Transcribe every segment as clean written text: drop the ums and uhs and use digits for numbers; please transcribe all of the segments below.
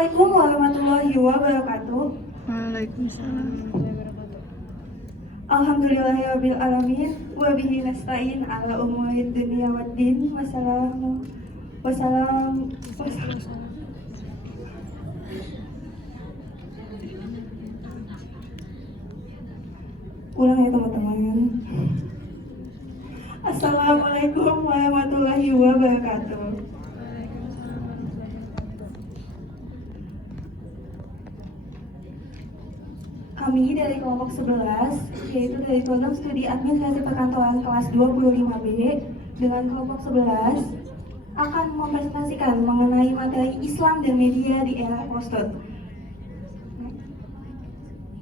Assalamualaikum warahmatullahi wabarakatuh. Waalaikumsalam. Alhamdulillahirabbil alamin wa bihi nasta'in ala umurid dunya waddin. Wassalam. Ulang ya teman-teman. Assalamualaikum warahmatullahi wabarakatuh. Kami dari kelompok 11, yaitu dari program studi administrasi perkantoran kelas 25B dengan kelompok 11 akan mempresentasikan mengenai materi Islam dan media di era post-truth.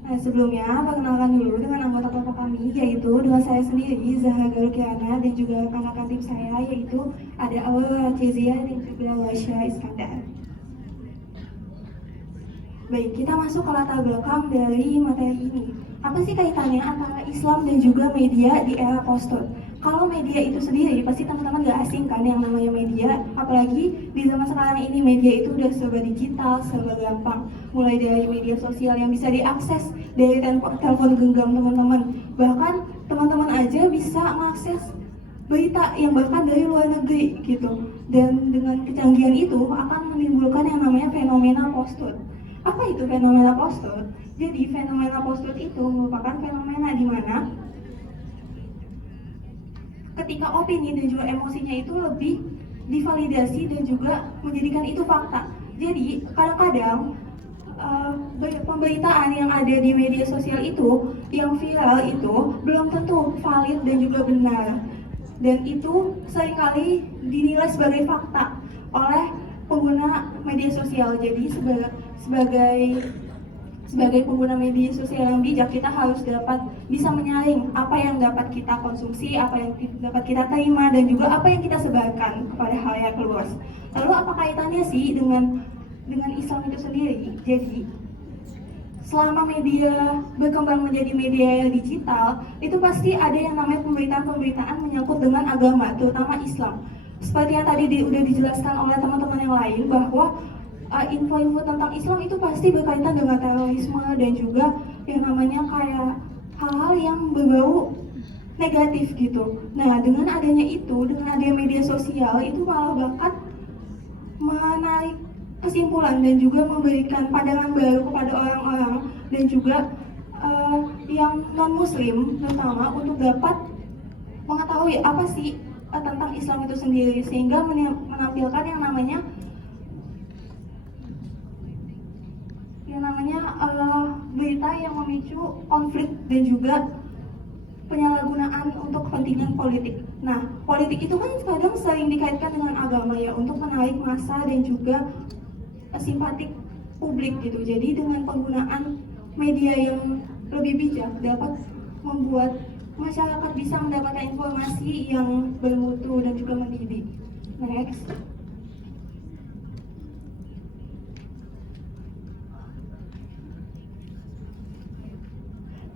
Nah, sebelumnya perkenalkan dulu dengan anggota kelompok kami, yaitu dengan saya sendiri, Zahra Galukiana, dan juga rekan-rekan tim saya, yaitu ada Aurora Kezia dan juga Wasya Iskandar. Baik, kita masuk ke latar belakang dari materi ini. Apa sih kaitannya antara Islam dan juga media di era post-truth? Kalau media itu sendiri, pasti teman-teman gak asing kan yang namanya media. Apalagi di zaman sekarang ini, media itu udah serba digital, serba gampang. Mulai dari media sosial yang bisa diakses dari telepon genggam teman-teman. Bahkan teman-teman aja bisa mengakses berita yang bahkan dari luar negeri gitu. Dan dengan kecanggihan itu akan menimbulkan yang namanya fenomena post-truth. Apa itu fenomena post-truth? Jadi fenomena post-truth itu merupakan fenomena di mana ketika opini dan juga emosinya itu lebih divalidasi dan juga menjadikan itu fakta. Jadi kadang-kadang pemberitaan yang ada di media sosial itu, yang viral itu belum tentu valid dan juga benar. Dan itu seringkali dinilai sebagai fakta oleh pengguna media sosial. Jadi sebagai pengguna media sosial yang bijak, kita harus dapat bisa menyaring apa yang dapat kita konsumsi, apa yang dapat kita terima, dan juga apa yang kita sebarkan kepada halayak luas. Lalu apa kaitannya sih dengan Islam itu sendiri? Jadi selama media berkembang menjadi media digital, itu pasti ada yang namanya pemberitaan-pemberitaan menyangkut dengan agama, terutama Islam. Seperti yang tadi udah dijelaskan oleh teman-teman yang lain, bahwa info-info tentang Islam itu pasti berkaitan dengan terorisme dan juga yang namanya kayak hal-hal yang berbau negatif gitu. Nah, dengan adanya media sosial itu malah bahkan menarik kesimpulan dan juga memberikan pandangan baru kepada orang-orang dan juga yang non-muslim terutama untuk dapat mengetahui apa sih tentang Islam itu sendiri, sehingga menampilkan yang namanya berita yang memicu konflik dan juga penyalahgunaan untuk kepentingan politik. Nah, politik itu kan kadang sering dikaitkan dengan agama ya, untuk menarik massa dan juga simpatik publik gitu. Jadi dengan penggunaan media yang lebih bijak dapat membuat masyarakat bisa mendapatkan informasi yang bermutu dan juga mendidik. Next.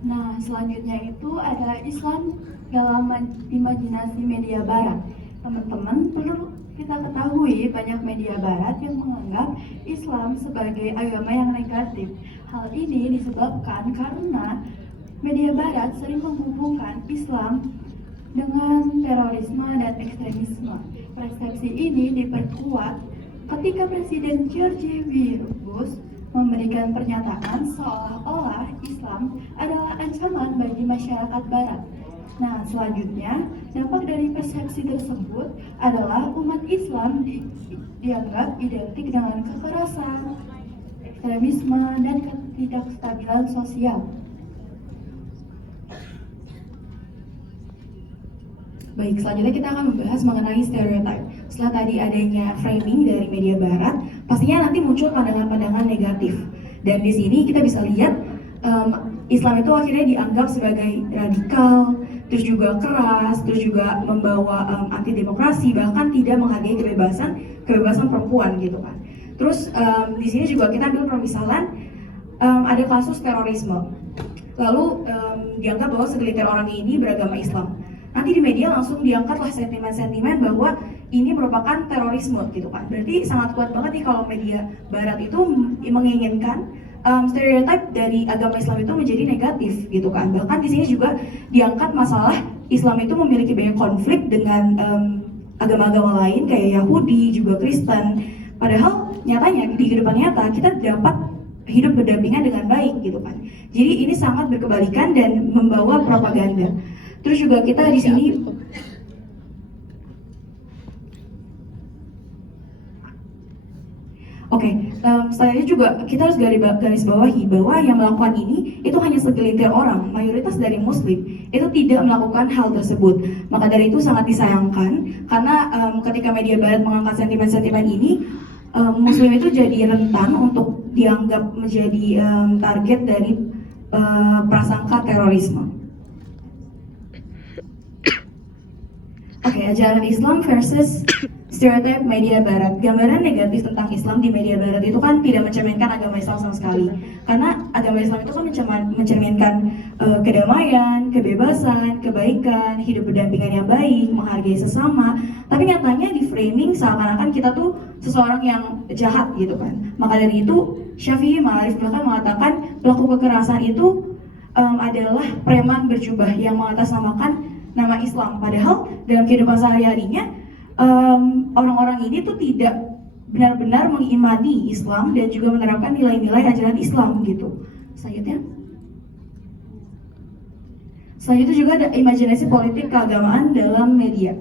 Nah, selanjutnya itu adalah Islam dalam imajinasi media barat. Teman-teman, perlu kita ketahui banyak media barat yang menganggap Islam sebagai agama yang negatif. Hal ini disebabkan karena media barat sering menghubungkan Islam dengan terorisme dan ekstremisme. Persepsi ini diperkuat ketika Presiden George W. Bush memberikan pernyataan seolah-olah Islam adalah ancaman bagi masyarakat barat. Nah, selanjutnya, dampak dari persepsi tersebut adalah umat Islam dianggap identik dengan kekerasan, ekstremisme, dan ketidakstabilan sosial. Baik, selanjutnya kita akan membahas mengenai stereotype. Setelah tadi adanya framing dari media barat, pastinya nanti muncul pandangan-pandangan negatif. Dan di sini kita bisa lihat Islam itu akhirnya dianggap sebagai radikal, terus juga keras, terus juga membawa anti demokrasi, bahkan tidak menghargai kebebasan perempuan gitu kan. Terus di sini juga kita ambil permisalan ada kasus terorisme. Lalu dianggap bahwa segelintir orang ini beragama Islam. Nanti di media langsung diangkatlah sentimen-sentimen bahwa ini merupakan terorisme gitu kan. Berarti sangat kuat banget nih kalau media barat itu menginginkan stereotip dari agama Islam itu menjadi negatif gitu kan. Bahkan di sini juga diangkat masalah Islam itu memiliki banyak konflik dengan agama-agama lain kayak Yahudi, juga Kristen. Padahal nyatanya di kehidupan nyata kita dapat hidup berdampingan dengan baik gitu kan. Jadi ini sangat berkebalikan dan membawa propaganda. Terus juga kita di sini selanjutnya juga kita harus garis bawahi bahwa yang melakukan ini itu hanya segelintir orang, mayoritas dari Muslim itu tidak melakukan hal tersebut. Maka dari itu sangat disayangkan karena ketika media barat mengangkat sentimen-sentimen ini, Muslim itu jadi rentan untuk dianggap menjadi target dari prasangka terorisme. Ajaran Islam versus stereotip media barat. Gambaran negatif tentang Islam di media barat itu kan tidak mencerminkan agama Islam sama sekali. Karena agama Islam itu kan mencerminkan kedamaian, kebebasan, kebaikan, hidup berdampingan yang baik, menghargai sesama. Tapi nyatanya di framing seakan-akan kita tuh seseorang yang jahat gitu kan. Maka dari itu Syafi'i Ma'arif bahkan mengatakan pelaku kekerasan itu adalah preman berjubah yang mengatasnamakan nama Islam. Padahal dalam kehidupan sehari-harinya orang-orang ini tuh tidak benar-benar mengimani Islam dan juga menerapkan nilai-nilai ajaran Islam gitu. Selanjutnya juga ada imajinasi politik keagamaan dalam media.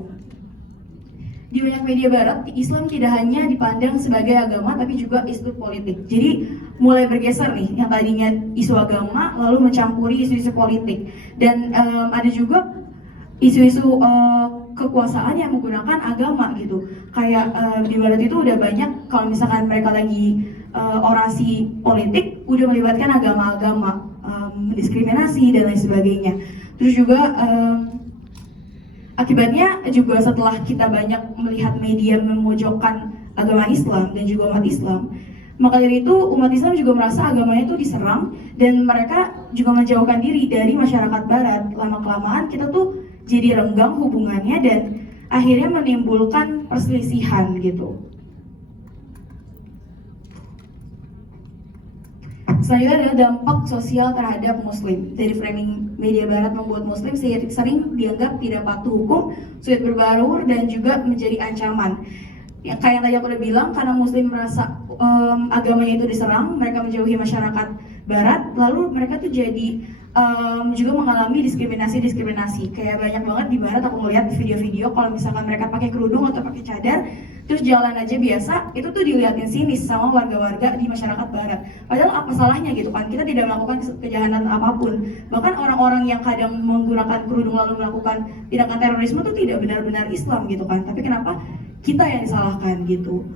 Di banyak media barat, Islam tidak hanya dipandang sebagai agama tapi juga isu politik. Jadi mulai bergeser nih, yang tadinya isu agama lalu mencampuri isu-isu politik. Dan ada juga isu-isu kekuasaan yang menggunakan agama gitu. Kayak di barat itu udah banyak kalau misalkan mereka lagi orasi politik udah melibatkan agama-agama, diskriminasi dan lain sebagainya. Terus juga akibatnya juga setelah kita banyak melihat media memojokkan agama Islam dan juga umat Islam, maka dari itu umat Islam juga merasa agamanya itu diserang dan mereka juga menjauhkan diri dari masyarakat barat. Lama-kelamaan kita tuh jadi renggang hubungannya dan akhirnya menimbulkan perselisihan gitu. Selanjutnya adalah dampak sosial terhadap Muslim. Dari framing media barat membuat Muslim sering dianggap tidak patuh hukum, sulit berbaur dan juga menjadi ancaman. Yang kayak yang tadi aku udah bilang, karena Muslim merasa agamanya itu diserang, mereka menjauhi masyarakat barat, lalu mereka tuh jadi juga mengalami diskriminasi. Kayak banyak banget di barat aku ngeliat video-video kalau misalkan mereka pakai kerudung atau pakai cadar terus jalan aja biasa, itu tuh dilihatin sinis sama warga-warga di masyarakat barat. Padahal apa salahnya gitu kan, kita tidak melakukan kejahatan apapun. Bahkan orang-orang yang kadang menggunakan kerudung lalu melakukan tindakan terorisme tuh tidak benar-benar Islam gitu kan. Tapi kenapa kita yang disalahkan gitu.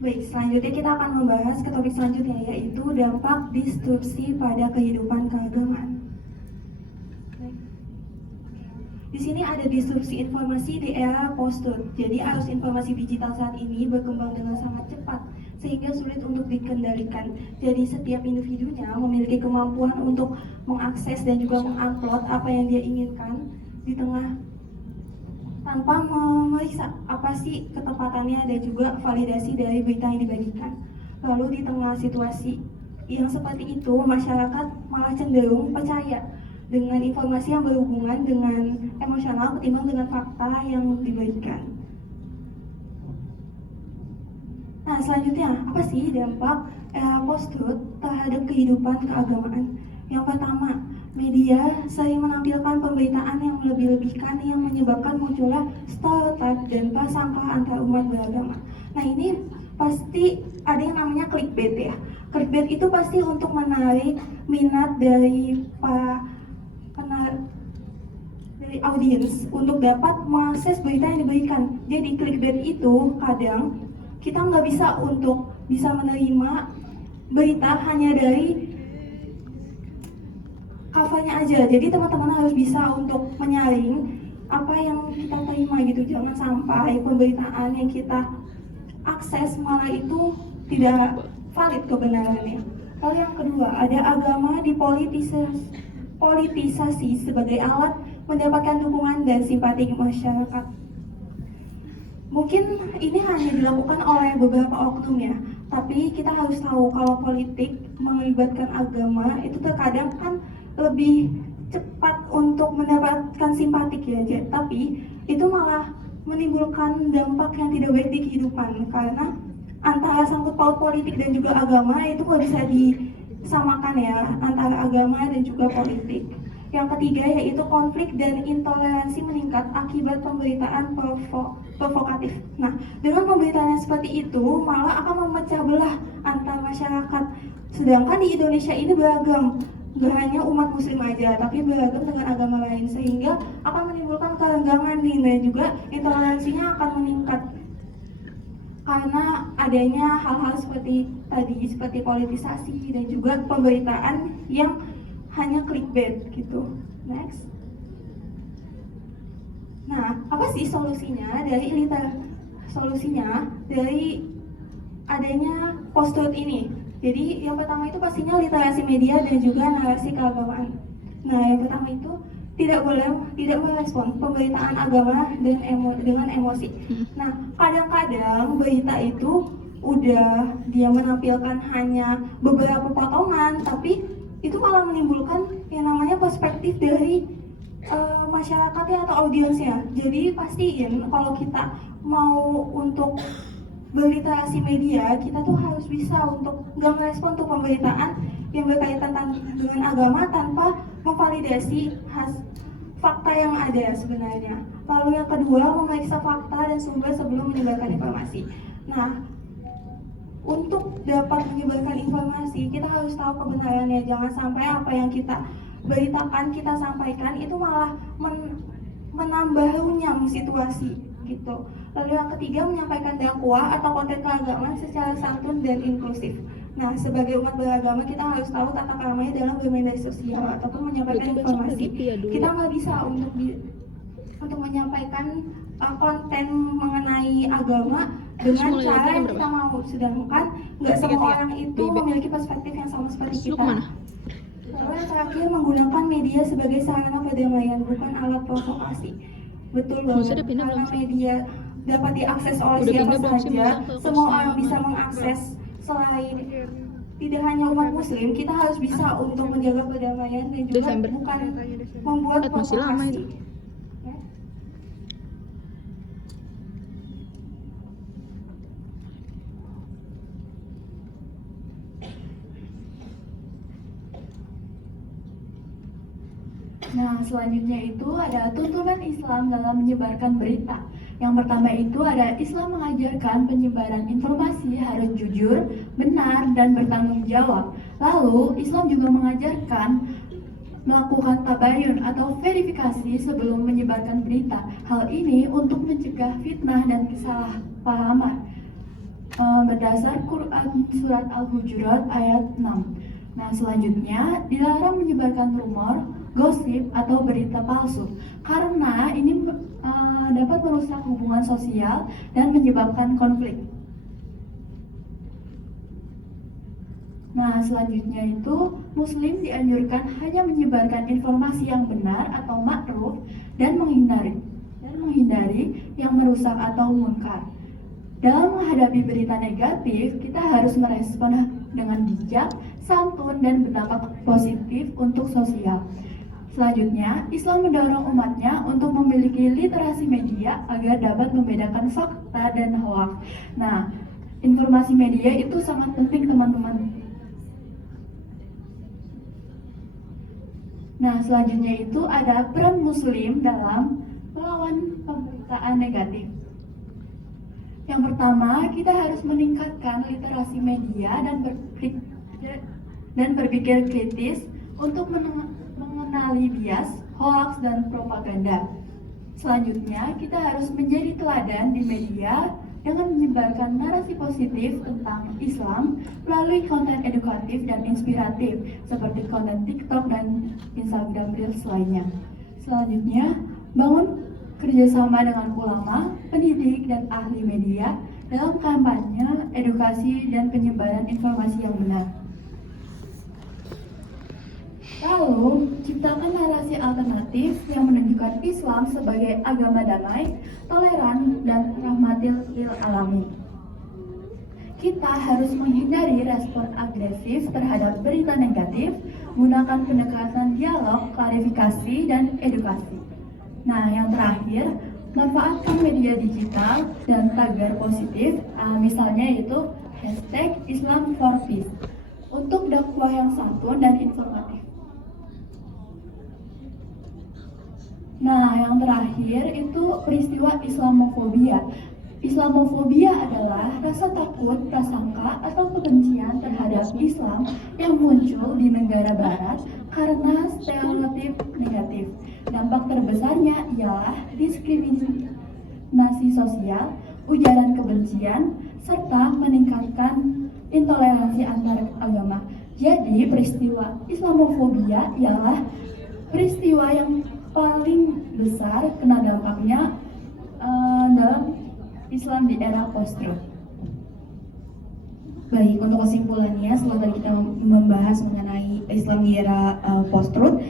Baik, selanjutnya kita akan membahas ke topik selanjutnya, yaitu dampak disrupsi pada kehidupan keagamaan. Di sini ada disrupsi informasi di era post-truth. Jadi arus informasi digital saat ini berkembang dengan sangat cepat sehingga sulit untuk dikendalikan. Jadi setiap individunya memiliki kemampuan untuk mengakses dan juga mengupload apa yang dia inginkan di tengah tanpa memeriksa apa sih ketepatannya dan juga validasi dari berita yang dibagikan. Lalu di tengah situasi yang seperti itu, masyarakat malah cenderung percaya dengan informasi yang berhubungan dengan emosional ketimbang dengan fakta yang dibagikan. Nah, selanjutnya apa sih dampak era post-truth terhadap kehidupan keagamaan? Yang pertama, media sering menampilkan pemberitaan yang melebih-lebihkan yang menyebabkan munculnya stereotip dan prasangka antar umat beragama. Nah, ini pasti ada yang namanya clickbait ya. Clickbait itu pasti untuk menarik minat dari audiens untuk dapat mengakses berita yang diberikan. Jadi clickbait itu kadang kita nggak bisa untuk bisa menerima berita hanya dari covernya aja. Jadi teman-teman harus bisa untuk menyaring apa yang kita terima gitu. Jangan sampai pemberitaan yang kita akses malah itu tidak valid kebenarannya. Lalu yang kedua, ada agama dipolitisasi sebagai alat mendapatkan dukungan dan simpati masyarakat. Mungkin ini hanya dilakukan oleh beberapa oknum ya, tapi kita harus tahu kalau politik melibatkan agama itu terkadang kan lebih cepat untuk mendapatkan simpatik ya, tapi itu malah menimbulkan dampak yang tidak baik di kehidupan, karena antara sangkut paut politik dan juga agama itu nggak bisa disamakan ya, antara agama dan juga politik. Yang ketiga yaitu konflik dan intoleransi meningkat akibat pemberitaan provokatif. Nah, dengan pemberitaan yang seperti itu malah akan memecah belah antar masyarakat. Sedangkan di Indonesia ini beragam, gak hanya umat muslim aja, tapi beragam dengan agama lain, sehingga akan menimbulkan kerenggangan nih, dan juga intoleransinya akan meningkat karena adanya hal-hal seperti tadi, seperti politisasi dan juga pemberitaan yang hanya clickbait gitu. Next. Nah, apa sih solusinya dari adanya post-truth ini? Jadi yang pertama itu pastinya literasi media dan juga narasi keagamaan. Nah, yang pertama itu tidak merespon pemberitaan agama dan dengan emosi. Nah, kadang-kadang berita itu udah dia menampilkan hanya beberapa potongan, tapi itu malah menimbulkan yang namanya perspektif dari masyarakatnya atau audiensnya. Jadi pastiin kalau kita mau untuk berliterasi media, kita tuh harus bisa untuk nggak merespon tuh pemberitaan yang berkaitan dengan agama tanpa memvalidasi fakta yang ada sebenarnya. Lalu yang kedua, memeriksa fakta dan sumber sebelum menyebarkan informasi. Nah, untuk dapat menyebarkan informasi, kita harus tahu kebenarannya. Jangan sampai apa yang kita beritakan, kita sampaikan itu malah menambah runyam situasi gitu. Lalu yang ketiga, menyampaikan dakwah atau konten keagamaan secara santun dan inklusif. Nah, sebagai umat beragama kita harus tahu tata keramanya dalam bermedia sosial ataupun menyampaikan informasi. Kita nggak bisa untuk menyampaikan konten mengenai agama dengan cara yang kita mau, sedangkan nggak semua orang itu memiliki perspektif yang sama seperti kita. Lalu yang terakhir, menggunakan media sebagai sarana perdamaian, bukan alat provokasi. Betul banget, karena media dapat diakses oleh siapa saja, semua orang bisa mengakses. Selain tidak hanya umat muslim, kita harus bisa untuk menjaga perdamaian dan juga bukan membuat provokasi. Nah, selanjutnya itu ada tuntunan Islam dalam menyebarkan berita. Yang pertama itu ada Islam mengajarkan penyebaran informasi harus jujur, benar, dan bertanggung jawab. Lalu, Islam juga mengajarkan melakukan tabayun atau verifikasi sebelum menyebarkan berita. Hal ini untuk mencegah fitnah dan kesalahpahaman. Berdasar Quran Surat Al-Hujurat ayat 6. Nah, selanjutnya dilarang menyebarkan rumor, gosip, atau berita palsu karena ini dapat merusak hubungan sosial dan menyebabkan konflik. Nah, selanjutnya itu Muslim dianjurkan hanya menyebarkan informasi yang benar atau ma'ruf dan menghindari yang merusak atau munkar. Dalam menghadapi berita negatif, kita harus merespon dengan bijak, santun, dan berdampak positif untuk sosial. Selanjutnya, Islam mendorong umatnya untuk memiliki literasi media agar dapat membedakan fakta dan hoaks. Nah, informasi media itu sangat penting, teman-teman. Nah, selanjutnya itu ada peran Muslim dalam melawan pemberitaan negatif. Yang pertama, kita harus meningkatkan literasi media dan berpikir kritis untuk mengenali bias, hoaks, dan propaganda. Selanjutnya, kita harus menjadi teladan di media dengan menyebarkan narasi positif tentang Islam melalui konten edukatif dan inspiratif seperti konten TikTok dan Instagram Reels lainnya. Selanjutnya, bangun kerjasama dengan ulama, pendidik, dan ahli media dalam kampanye, edukasi, dan penyebaran informasi yang benar. Lalu, ciptakan narasi alternatif yang menunjukkan Islam sebagai agama damai, toleran, dan rahmatil lil alamin. Kita harus menghindari respon agresif terhadap berita negatif, gunakan pendekatan dialog, klarifikasi, dan edukasi. Nah, yang terakhir, manfaatkan media digital dan tagar positif, misalnya yaitu hashtag Islam for Peace, untuk dakwah yang santun dan informatif. Nah, yang terakhir itu peristiwa Islamofobia. Islamofobia adalah rasa takut, prasangka, atau kebencian terhadap Islam yang muncul di negara barat karena stereotip negatif. Dampak terbesarnya ialah diskriminasi sosial, ujaran kebencian, serta meningkatkan intoleransi antar agama. Jadi, peristiwa Islamofobia ialah peristiwa yang paling besar kena dampaknya dalam Islam di era post-truth. Baik, untuk kesimpulannya setelah tadi kita membahas mengenai Islam di era post-truth,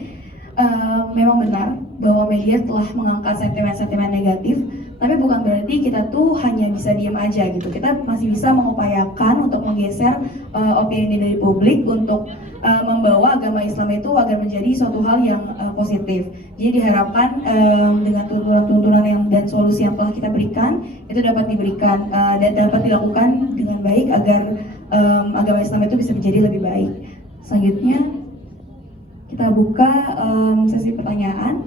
memang benar bahwa media telah mengangkat sentimen-sentimen negatif, tapi bukan berarti kita tuh hanya bisa diam aja gitu. Kita masih bisa mengupayakan untuk menggeser opini dari publik untuk membawa agama Islam itu agar menjadi suatu hal yang positif. Jadi diharapkan dengan tuntunan-tuntunan dan solusi yang telah kita berikan itu dapat diberikan dan dapat dilakukan dengan baik agar agama Islam itu bisa menjadi lebih baik. Selanjutnya kita buka sesi pertanyaan.